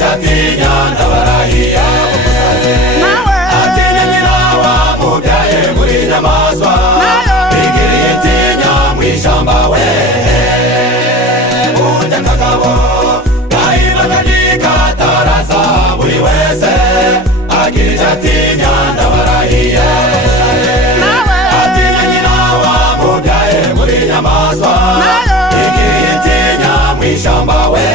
akijatinya ndabarahiye atinya nyina wamubyaye muri nyamaswa bigiriye itinya mw'ishamba we burya akagabo gahibaga kataraza buri wese akijatinya ndabarahiye atinya nyina wamubyaye muri nyamaswa bigiriye itinya mw'ishamba we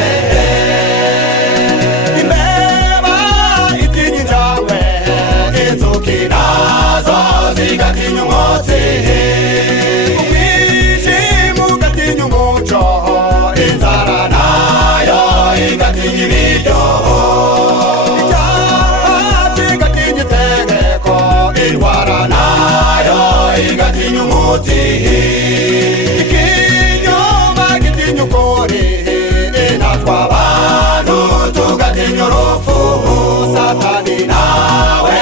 gatinya umwotsi umwijima ugatinya umuco inzara nayo igatinya ibiryo icyapa kigatinya itegeko indwara nayo igatinya umuti ikinyoma gitinya ukuri natwe abantu tugatinya urupfu satani nawe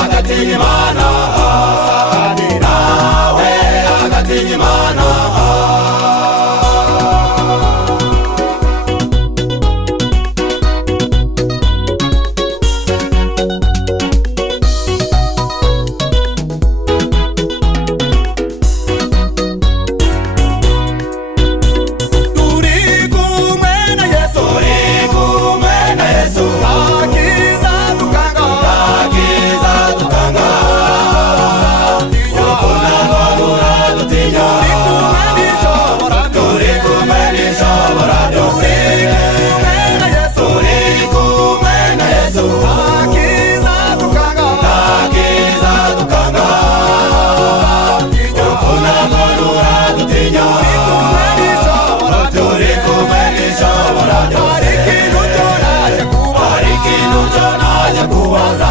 agatinya imana Imana Kuwaza